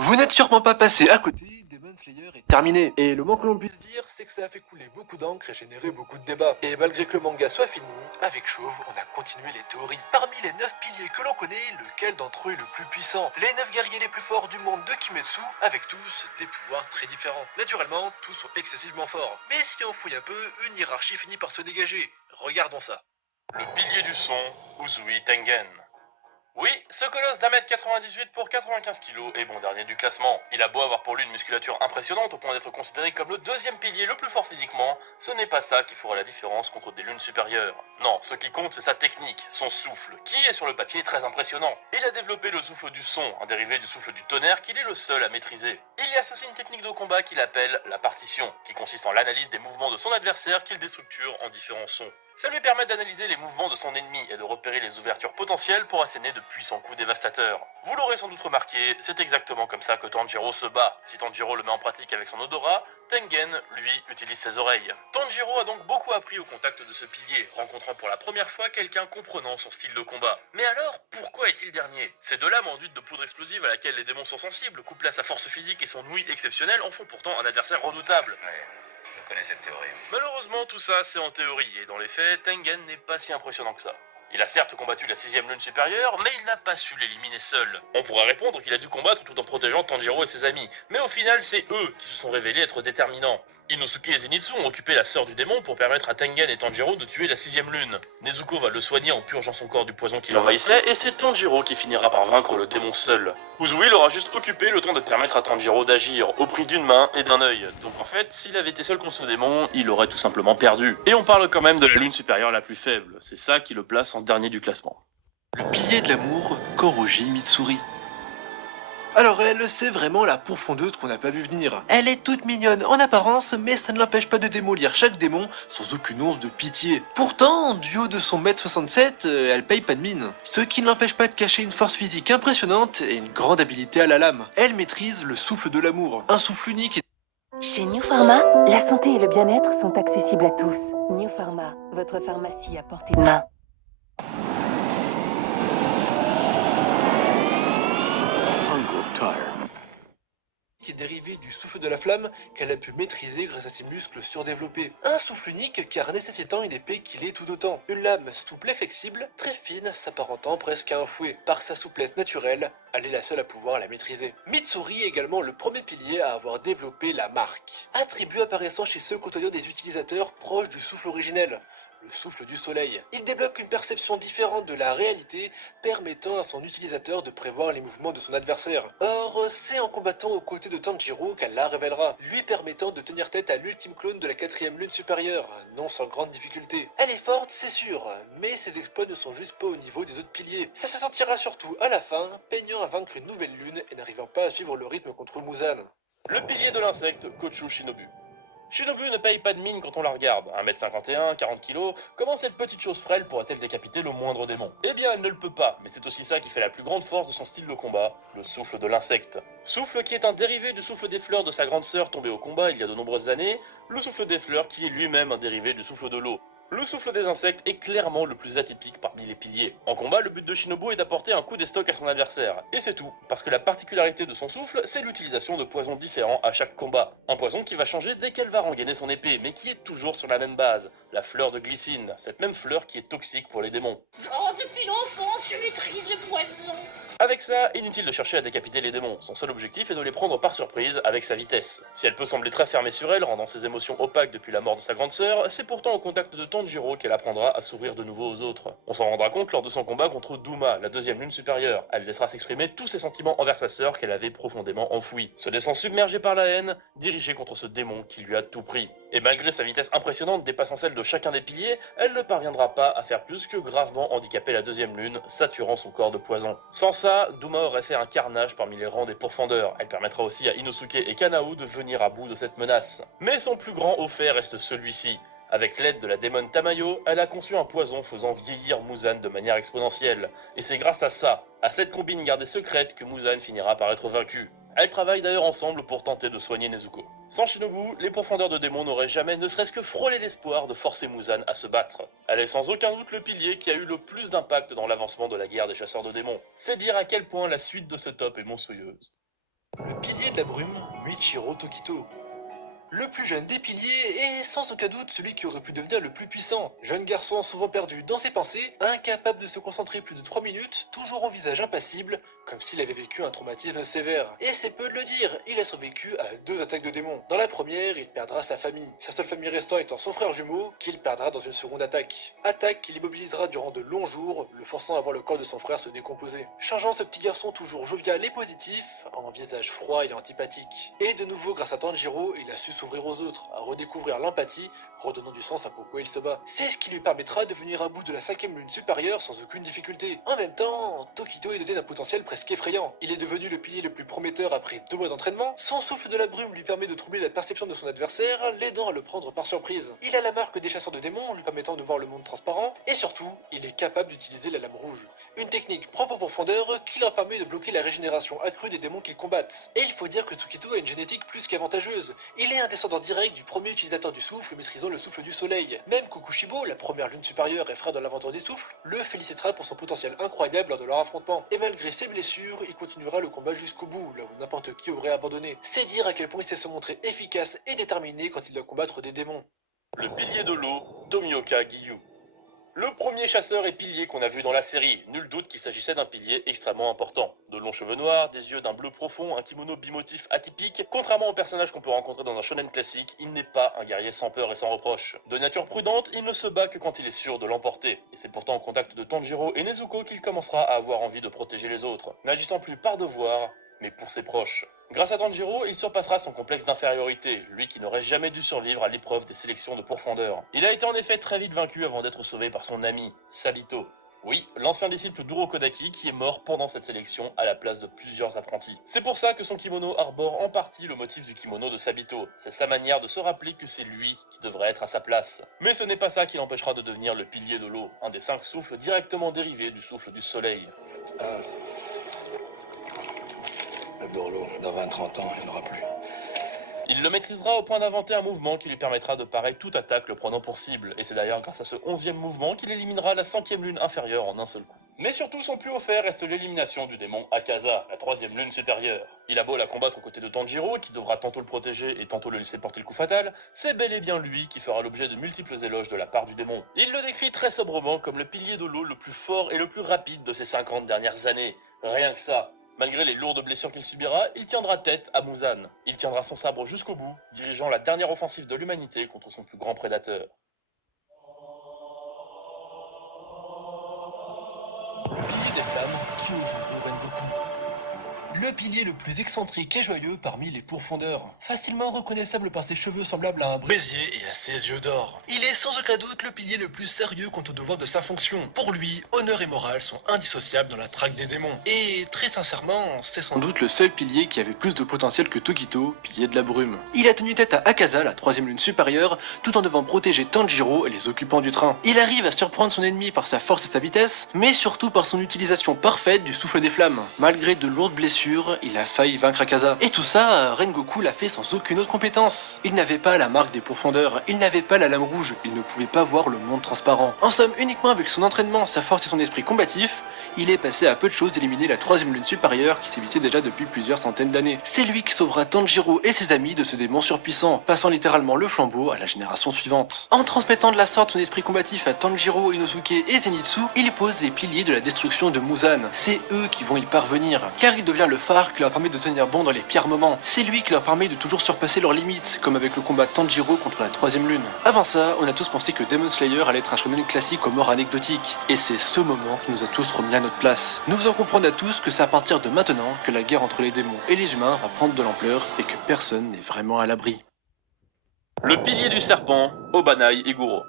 Vous n'êtes sûrement pas passé à côté, Demon Slayer est terminé. Et le moins que l'on puisse dire, c'est que ça a fait couler beaucoup d'encre et généré beaucoup de débats. Et malgré que le manga soit fini, avec Chauve, on a continué les théories. Parmi les 9 piliers que l'on connaît, lequel d'entre eux est le plus puissant? Les 9 guerriers les plus forts du monde de Kimetsu, avec tous des pouvoirs très différents. Naturellement, tous sont excessivement forts. Mais si on fouille un peu, une hiérarchie finit par se dégager. Regardons ça. Le pilier du son, Uzui Tengen. Oui, ce colosse d'1m98 pour 95 kg est bon dernier du classement. Il a beau avoir pour lui une musculature impressionnante au point d'être considéré comme le deuxième pilier le plus fort physiquement, ce n'est pas ça qui fera la différence contre des lunes supérieures. Non, ce qui compte c'est sa technique, son souffle, qui est sur le papier très impressionnant. Il a développé le souffle du son, un dérivé du souffle du tonnerre qu'il est le seul à maîtriser. Il y associe une technique de combat qu'il appelle la partition, qui consiste en l'analyse des mouvements de son adversaire qu'il déstructure en différents sons. Ça lui permet d'analyser les mouvements de son ennemi et de repérer les ouvertures potentielles pour asséner de puissants coups dévastateurs. Vous l'aurez sans doute remarqué, c'est exactement comme ça que Tanjiro se bat. Si Tanjiro le met en pratique avec son odorat, Tengen, lui, utilise ses oreilles. Tanjiro a donc beaucoup appris au contact de ce pilier, rencontrant pour la première fois quelqu'un comprenant son style de combat. Mais alors, pourquoi est-il dernier? Ces deux lames enduites de poudre explosive à laquelle les démons sont sensibles, couplées à sa force physique et son ouïe exceptionnelle, en font pourtant un adversaire redoutable. Je connais cette théorie. Malheureusement, tout ça c'est en théorie, et dans les faits, Tengen n'est pas si impressionnant que ça. Il a certes combattu la 6ème lune supérieure, mais il n'a pas su l'éliminer seul. On pourra répondre qu'il a dû combattre tout en protégeant Tanjiro et ses amis, mais au final c'est eux qui se sont révélés être déterminants. Inosuke et Zenitsu ont occupé la sœur du démon pour permettre à Tengen et Tanjiro de tuer la 6ème lune. Nezuko va le soigner en purgeant son corps du poison qui l'envahissait, et c'est Tanjiro qui finira par vaincre le démon seul. Uzui l'aura juste occupé le temps de permettre à Tanjiro d'agir, au prix d'une main et d'un œil. Donc en fait, s'il avait été seul contre ce démon, il aurait tout simplement perdu. Et on parle quand même de la lune supérieure la plus faible, c'est ça qui le place en dernier du classement. Le pilier de l'amour, Koroji Mitsuri. Alors elle, c'est vraiment la pourfondeuse qu'on n'a pas vu venir. Elle est toute mignonne en apparence, mais ça ne l'empêche pas de démolir chaque démon sans aucune once de pitié. Pourtant, du haut de son mètre 67, elle paye pas de mine. Ce qui ne l'empêche pas de cacher une force physique impressionnante et une grande habileté à la lame. Elle maîtrise le souffle de l'amour, un souffle unique. Chez New Pharma, la santé et le bien-être sont accessibles à tous. New Pharma, votre pharmacie à portée de main. Qui est dérivé du souffle de la flamme qu'elle a pu maîtriser grâce à ses muscles surdéveloppés. Un souffle unique car nécessitant une épée qui l'est tout autant. Une lame souple et flexible, très fine, s'apparentant presque à un fouet. Par sa souplesse naturelle, elle est la seule à pouvoir la maîtriser. Mitsuri est également le premier pilier à avoir développé la marque. Attribut apparaissant chez ceux côtoyant des utilisateurs proches du souffle originel. Le souffle du soleil. Il débloque une perception différente de la réalité, permettant à son utilisateur de prévoir les mouvements de son adversaire. Or, c'est en combattant aux côtés de Tanjiro qu'elle la révélera, lui permettant de tenir tête à l'ultime clone de la 4ème lune supérieure, non sans grande difficulté. Elle est forte, c'est sûr, mais ses exploits ne sont juste pas au niveau des autres piliers. Ça se sentira surtout à la fin, peignant à vaincre une nouvelle lune et n'arrivant pas à suivre le rythme contre Muzan. Le pilier de l'insecte, Kochu Shinobu. Shinobu ne paye pas de mine quand on la regarde. 1m51, 40 kg, comment cette petite chose frêle pourrait-elle décapiter le moindre démon? Eh bien, elle ne le peut pas, mais c'est aussi ça qui fait la plus grande force de son style de combat, le souffle de l'insecte. Souffle qui est un dérivé du souffle des fleurs de sa grande sœur tombée au combat il y a de nombreuses années, le souffle des fleurs qui est lui-même un dérivé du souffle de l'eau. Le souffle des insectes est clairement le plus atypique parmi les piliers. En combat, le but de Shinobu est d'apporter un coup d'estoc à son adversaire. Et c'est tout, parce que la particularité de son souffle, c'est l'utilisation de poisons différents à chaque combat. Un poison qui va changer dès qu'elle va rengainer son épée, mais qui est toujours sur la même base, la fleur de glycine, cette même fleur qui est toxique pour les démons. Oh, depuis l'enfance, je maîtrise le poison. Avec ça, inutile de chercher à décapiter les démons, son seul objectif est de les prendre par surprise avec sa vitesse. Si elle peut sembler très fermée sur elle, rendant ses émotions opaques depuis la mort de sa grande sœur, c'est pourtant au contact de Tanjiro qu'elle apprendra à s'ouvrir de nouveau aux autres. On s'en rendra compte lors de son combat contre Duma, la 2ème lune supérieure. Elle laissera s'exprimer tous ses sentiments envers sa sœur qu'elle avait profondément enfouis. Se laissant submerger par la haine, dirigée contre ce démon qui lui a tout pris. Et malgré sa vitesse impressionnante dépassant celle de chacun des piliers, elle ne parviendra pas à faire plus que gravement handicaper la 2ème lune, saturant son corps de poison. Sans ça, Duma aurait fait un carnage parmi les rangs des pourfendeurs. Elle permettra aussi à Inosuke et Kanao de venir à bout de cette menace. Mais son plus grand au fait reste celui-ci. Avec l'aide de la démon Tamayo, elle a conçu un poison faisant vieillir Muzan de manière exponentielle. Et c'est grâce à ça, à cette combine gardée secrète, que Muzan finira par être vaincu. Elles travaillent d'ailleurs ensemble pour tenter de soigner Nezuko. Sans Shinobu, les pourfendeurs de démons n'auraient jamais ne serait-ce que frôlé l'espoir de forcer Muzan à se battre. Elle est sans aucun doute le pilier qui a eu le plus d'impact dans l'avancement de la guerre des chasseurs de démons. C'est dire à quel point la suite de ce top est monstrueuse. Le pilier de la brume, Michiro Tokito. Le plus jeune des piliers est sans aucun doute celui qui aurait pu devenir le plus puissant. Jeune garçon souvent perdu dans ses pensées, incapable de se concentrer plus de 3 minutes, toujours au visage impassible, comme s'il avait vécu un traumatisme sévère. Et c'est peu de le dire, il a survécu à 2 attaques de démons. Dans la première, il perdra sa famille, sa seule famille restant étant son frère jumeau, qu'il perdra dans une seconde attaque. Attaque qui l'immobilisera durant de longs jours, le forçant à voir le corps de son frère se décomposer. Changeant ce petit garçon toujours jovial et positif, en visage froid et antipathique. Et de nouveau grâce à Tanjiro, il a su s'ouvrir aux autres, à redécouvrir l'empathie, redonnant du sens à pourquoi il se bat. C'est ce qui lui permettra de venir à bout de la 5ème lune supérieure sans aucune difficulté. En même temps, Tokito est doté d'un potentiel presque effrayant. Il est devenu le pilier le plus prometteur après 2 mois d'entraînement. Son souffle de la brume lui permet de troubler la perception de son adversaire, l'aidant à le prendre par surprise. Il a la marque des chasseurs de démons, lui permettant de voir le monde transparent, et surtout, il est capable d'utiliser la lame rouge. Une technique propre aux profondeurs qui leur permet de bloquer la régénération accrue des démons qu'ils combattent. Et il faut dire que Tokito a une génétique plus qu'avantageuse. Il est un descendant direct du premier utilisateur du souffle maîtrisant le souffle du soleil. Même Kokushibo, la première lune supérieure et frère de l'inventeur des souffles, le félicitera pour son potentiel incroyable lors de leur affrontement. Et malgré ses blessures, il continuera le combat jusqu'au bout, là où n'importe qui aurait abandonné. C'est dire à quel point il sait se montrer efficace et déterminé quand il doit combattre des démons. Le pilier de l'eau, Tomioka Giyu. Le premier chasseur et pilier qu'on a vu dans la série, nul doute qu'il s'agissait d'un pilier extrêmement important. De longs cheveux noirs, des yeux d'un bleu profond, un kimono bimotif atypique, contrairement aux personnages qu'on peut rencontrer dans un shonen classique, il n'est pas un guerrier sans peur et sans reproche. De nature prudente, il ne se bat que quand il est sûr de l'emporter, et c'est pourtant au contact de Tanjiro et Nezuko qu'il commencera à avoir envie de protéger les autres, n'agissant plus par devoir, mais pour ses proches. Grâce à Tanjiro, il surpassera son complexe d'infériorité, lui qui n'aurait jamais dû survivre à l'épreuve des sélections de pourfendeur. Il a été en effet très vite vaincu avant d'être sauvé par son ami, Sabito. Oui, l'ancien disciple d'Uro Kodaki qui est mort pendant cette sélection à la place de plusieurs apprentis. C'est pour ça que son kimono arbore en partie le motif du kimono de Sabito. C'est sa manière de se rappeler que c'est lui qui devrait être à sa place. Mais ce n'est pas ça qui l'empêchera de devenir le pilier de l'eau, un des 5 souffles directement dérivés du souffle du soleil. Le Dorlo, dans 20-30 ans, il n'y en aura plus. Il le maîtrisera au point d'inventer un mouvement qui lui permettra de parer toute attaque le prenant pour cible, et c'est d'ailleurs grâce à ce 11e mouvement qu'il éliminera la 5e lune inférieure en un seul coup. Mais surtout, son plus haut fait reste l'élimination du démon Akaza, la 3e lune supérieure. Il a beau la combattre aux côtés de Tanjiro, qui devra tantôt le protéger et tantôt le laisser porter le coup fatal, c'est bel et bien lui qui fera l'objet de multiples éloges de la part du démon. Il le décrit très sobrement comme le pilier de l'eau le plus fort et le plus rapide de ces 50 dernières années. Rien que ça. Malgré les lourdes blessures qu'il subira, il tiendra tête à Muzan. Il tiendra son sabre jusqu'au bout, dirigeant la dernière offensive de l'humanité contre son plus grand prédateur. Le pilier des flammes, Kyojuro Rengoku. Le pilier le plus excentrique et joyeux parmi les pourfendeurs. Facilement reconnaissable par ses cheveux semblables à un brésier et à ses yeux d'or. Il est sans aucun doute le pilier le plus sérieux quant au devoir de sa fonction. Pour lui, honneur et morale sont indissociables dans la traque des démons. Et très sincèrement, c'est sans doute le seul pilier qui avait plus de potentiel que Tokito, pilier de la brume. Il a tenu tête à Akaza, la 3e lune supérieure, tout en devant protéger Tanjiro et les occupants du train. Il arrive à surprendre son ennemi par sa force et sa vitesse, mais surtout par son utilisation parfaite du souffle des flammes. Malgré de lourdes blessures, il a failli vaincre Akaza. Et tout ça, Rengoku l'a fait sans aucune autre compétence. Il n'avait pas la marque des pourfendeurs, il n'avait pas la lame rouge, il ne pouvait pas voir le monde transparent. En somme, uniquement avec son entraînement, sa force et son esprit combatif, il est passé à peu de choses d'éliminer la 3e lune supérieure qui sévissait déjà depuis plusieurs centaines d'années. C'est lui qui sauvera Tanjiro et ses amis de ce démon surpuissant, passant littéralement le flambeau à la génération suivante. En transmettant de la sorte son esprit combatif à Tanjiro, Inosuke et Zenitsu, il pose les piliers de la destruction de Muzan. C'est eux qui vont y parvenir, car il devient le phare qui leur permet de tenir bon dans les pires moments. C'est lui qui leur permet de toujours surpasser leurs limites, comme avec le combat de Tanjiro contre la 3e lune. Avant ça, on a tous pensé que Demon Slayer allait être un shonen classique aux morts anecdotiques, et c'est ce moment qui nous a tous remis à notre place. Nous faisons comprendre à tous que c'est à partir de maintenant que la guerre entre les démons et les humains va prendre de l'ampleur et que personne n'est vraiment à l'abri. Le pilier du serpent, Obanai Iguro.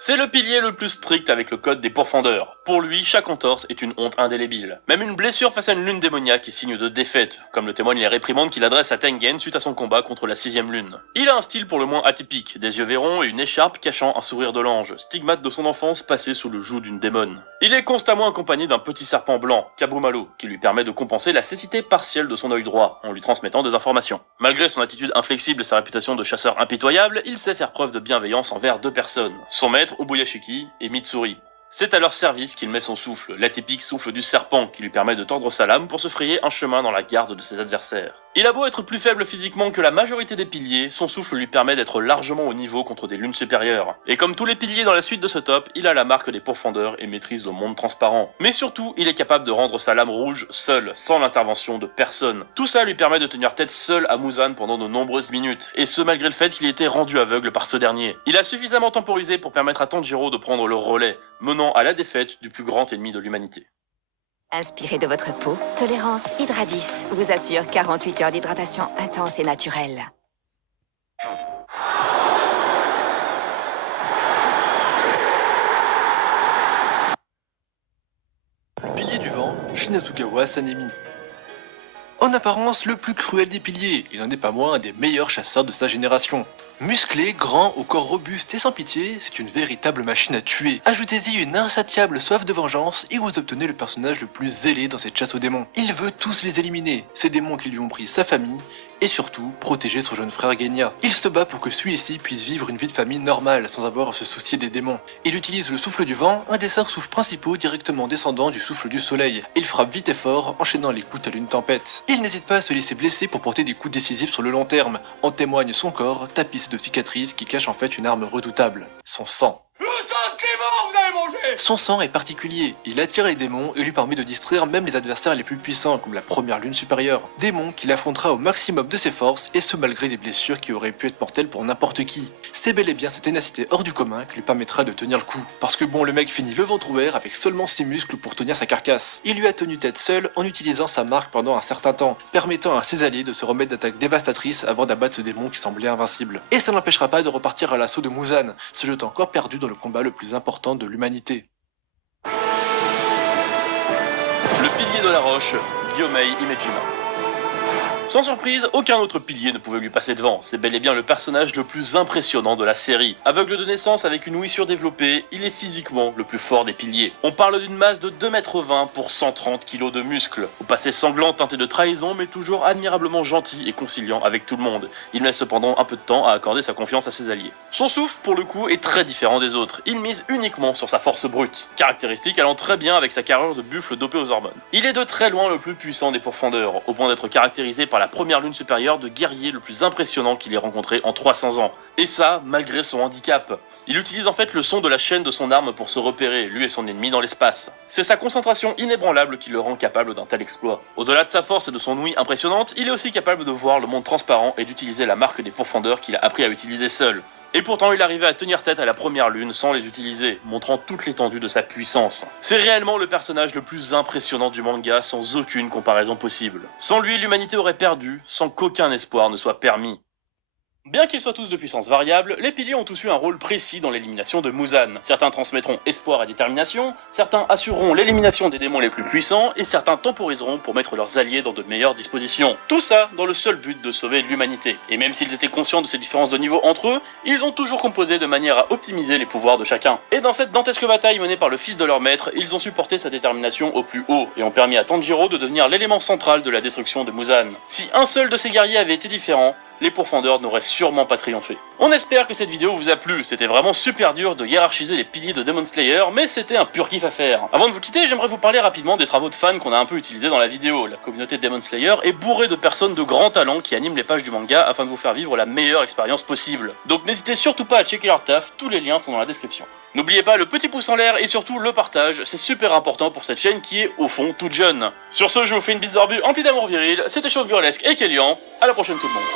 C'est le pilier le plus strict avec le code des pourfendeurs. Pour lui, chaque entorse est une honte indélébile. Même une blessure face à une lune démoniaque est signe de défaite, comme le témoignent les réprimandes qu'il adresse à Tengen suite à son combat contre la 6e lune. Il a un style pour le moins atypique, des yeux verrons et une écharpe cachant un sourire de l'ange, stigmate de son enfance passé sous le joug d'une démone. Il est constamment accompagné d'un petit serpent blanc, Kabumaru, qui lui permet de compenser la cécité partielle de son œil droit, en lui transmettant des informations. Malgré son attitude inflexible et sa réputation de chasseur impitoyable, il sait faire preuve de bienveillance envers 2 personnes, son maître Ubuyashiki et Mitsuri. C'est à leur service qu'il met son souffle, l'atypique souffle du serpent qui lui permet de tordre sa lame pour se frayer un chemin dans la garde de ses adversaires. Il a beau être plus faible physiquement que la majorité des piliers, son souffle lui permet d'être largement au niveau contre des lunes supérieures. Et comme tous les piliers dans la suite de ce top, il a la marque des pourfendeurs et maîtrise le monde transparent. Mais surtout, il est capable de rendre sa lame rouge seul, sans l'intervention de personne. Tout ça lui permet de tenir tête seul à Muzan pendant de nombreuses minutes, et ce malgré le fait qu'il ait été rendu aveugle par ce dernier. Il a suffisamment temporisé pour permettre à Tanjiro de prendre le relais, menant à la défaite du plus grand ennemi de l'humanité. Inspiré de votre peau, Tolérance Hydradis vous assure 48 heures d'hydratation intense et naturelle. Pilier du vent, Shinazugawa Sanemi. En apparence, le plus cruel des piliers, il n'en est pas moins un des meilleurs chasseurs de sa génération. Musclé, grand, au corps robuste et sans pitié, c'est une véritable machine à tuer. Ajoutez-y une insatiable soif de vengeance et vous obtenez le personnage le plus zélé dans cette chasse aux démons. Il veut tous les éliminer, ces démons qui lui ont pris sa famille, et surtout, protéger son jeune frère Genya. Il se bat pour que celui-ci puisse vivre une vie de famille normale sans avoir à se soucier des démons. Il utilise le souffle du vent, un des 5 souffles principaux directement descendant du souffle du soleil. Il frappe vite et fort, enchaînant les coups telle une tempête. Il n'hésite pas à se laisser blesser pour porter des coups décisifs sur le long terme. En témoigne son corps, tapissé de cicatrices qui cachent en fait une arme redoutable, son sang. Son sang est particulier, il attire les démons et lui permet de distraire même les adversaires les plus puissants comme la première lune supérieure. Démon qu'il affrontera au maximum de ses forces et ce malgré des blessures qui auraient pu être mortelles pour n'importe qui. C'est bel et bien cette ténacité hors du commun qui lui permettra de tenir le coup. Parce que bon, le mec finit le ventre ouvert avec seulement ses muscles pour tenir sa carcasse. Il lui a tenu tête seul en utilisant sa marque pendant un certain temps, permettant à ses alliés de se remettre d'attaques dévastatrices avant d'abattre ce démon qui semblait invincible. Et ça n'empêchera pas de repartir à l'assaut de Muzan, ce jetant encore perdu dans le combat le plus important de l'humanité. Le pilier de la roche, Gyomei Imejima. Sans surprise, aucun autre pilier ne pouvait lui passer devant, c'est bel et bien le personnage le plus impressionnant de la série. Aveugle de naissance avec une ouïe surdéveloppée, il est physiquement le plus fort des piliers. On parle d'une masse de 2,20 m pour 130 kg de muscles. Au passé sanglant teinté de trahison mais toujours admirablement gentil et conciliant avec tout le monde. Il met cependant un peu de temps à accorder sa confiance à ses alliés. Son souffle, pour le coup, est très différent des autres. Il mise uniquement sur sa force brute, caractéristique allant très bien avec sa carrure de buffle dopé aux hormones. Il est de très loin le plus puissant des pourfendeurs, au point d'être caractérisé par la première lune supérieure de guerrier le plus impressionnant qu'il ait rencontré en 300 ans. Et ça, malgré son handicap. Il utilise en fait le son de la chaîne de son arme pour se repérer, lui et son ennemi dans l'espace. C'est sa concentration inébranlable qui le rend capable d'un tel exploit. Au-delà de sa force et de son ouïe impressionnante, il est aussi capable de voir le monde transparent et d'utiliser la marque des pourfendeurs qu'il a appris à utiliser seul. Et pourtant il arrivait à tenir tête à la première lune sans les utiliser, montrant toute l'étendue de sa puissance. C'est réellement le personnage le plus impressionnant du manga sans aucune comparaison possible. Sans lui, l'humanité aurait perdu, sans qu'aucun espoir ne soit permis. Bien qu'ils soient tous de puissance variable, les piliers ont tous eu un rôle précis dans l'élimination de Muzan. Certains transmettront espoir et détermination, certains assureront l'élimination des démons les plus puissants, et certains temporiseront pour mettre leurs alliés dans de meilleures dispositions. Tout ça dans le seul but de sauver l'humanité. Et même s'ils étaient conscients de ces différences de niveau entre eux, ils ont toujours composé de manière à optimiser les pouvoirs de chacun. Et dans cette dantesque bataille menée par le fils de leur maître, ils ont supporté sa détermination au plus haut, et ont permis à Tanjiro de devenir l'élément central de la destruction de Muzan. Si un seul de ces guerriers avait été différent, les pourfendeurs n'auraient sûrement pas triomphé. On espère que cette vidéo vous a plu, c'était vraiment super dur de hiérarchiser les piliers de Demon Slayer, mais c'était un pur kiff à faire. Avant de vous quitter, j'aimerais vous parler rapidement des travaux de fans qu'on a un peu utilisés dans la vidéo. La communauté de Demon Slayer est bourrée de personnes de grand talent qui animent les pages du manga afin de vous faire vivre la meilleure expérience possible. Donc n'hésitez surtout pas à checker leur taf, tous les liens sont dans la description. N'oubliez pas le petit pouce en l'air et surtout le partage, c'est super important pour cette chaîne qui est au fond toute jeune. Sur ce, je vous fais une bise d'orbu emplie d'amour viril, c'était Chauve Burlesque et Kélian, à la prochaine tout le monde.